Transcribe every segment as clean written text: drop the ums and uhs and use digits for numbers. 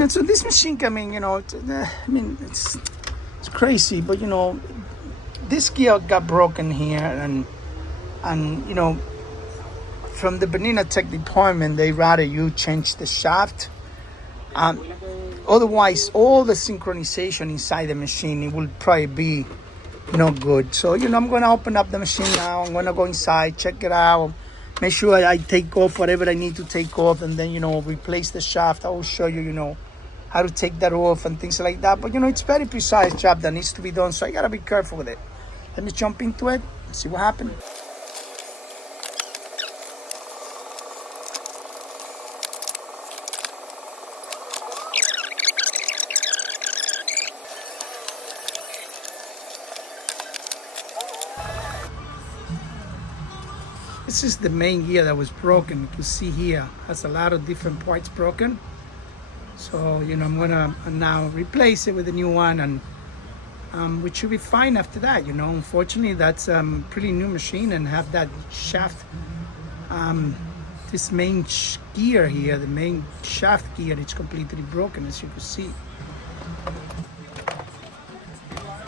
And so this machine coming, it's crazy, but this gear got broken here, and from the Bernette Tech department, they rather you change the shaft. Otherwise, all the synchronization inside the machine, it will probably be no good. So, I'm going to open up the machine now. I'm going to go inside, check it out, make sure I take off whatever I need to take off, and then, replace the shaft. I will show you, how to take that off and things like that. But, it's very precise job that needs to be done, so I got to be careful with it. Let me jump into it, see what happened. This is the main gear that was broken. You can see here has a lot of different parts broken. So I'm gonna now replace it with a new one, and which should be fine after that. Unfortunately, that's pretty new machine, and have that shaft. This main gear here, the main shaft gear, it's completely broken, as you can see.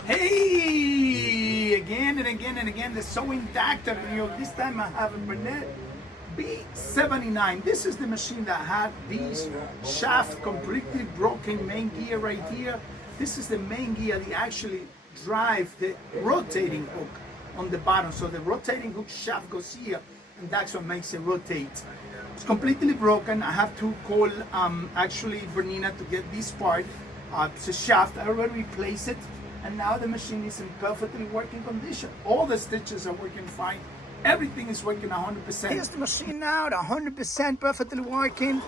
Hey, again and again and again, the sewing doctor. This time I have a Bernette B79. This is the machine that had these shaft completely broken main gear right here. This is the main gear that actually drive the rotating hook on the bottom. So the rotating hook shaft goes here, and that's what makes it rotate. It's completely broken. I have to call actually Bernette to get this part. It's a shaft. I already replaced it. And now the machine is in perfectly working condition. All the stitches are working fine. Everything is working 100%. Here's the machine now, 100% perfectly working.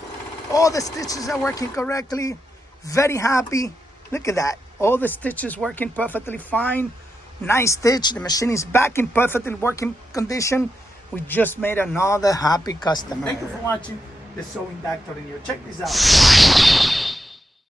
All the stitches are working correctly. Very happy. Look at that. All the stitches working perfectly fine. Nice stitch. The machine is back in perfectly working condition. We just made another happy customer. Thank you for watching the Sewing Doctor in here. Check this out.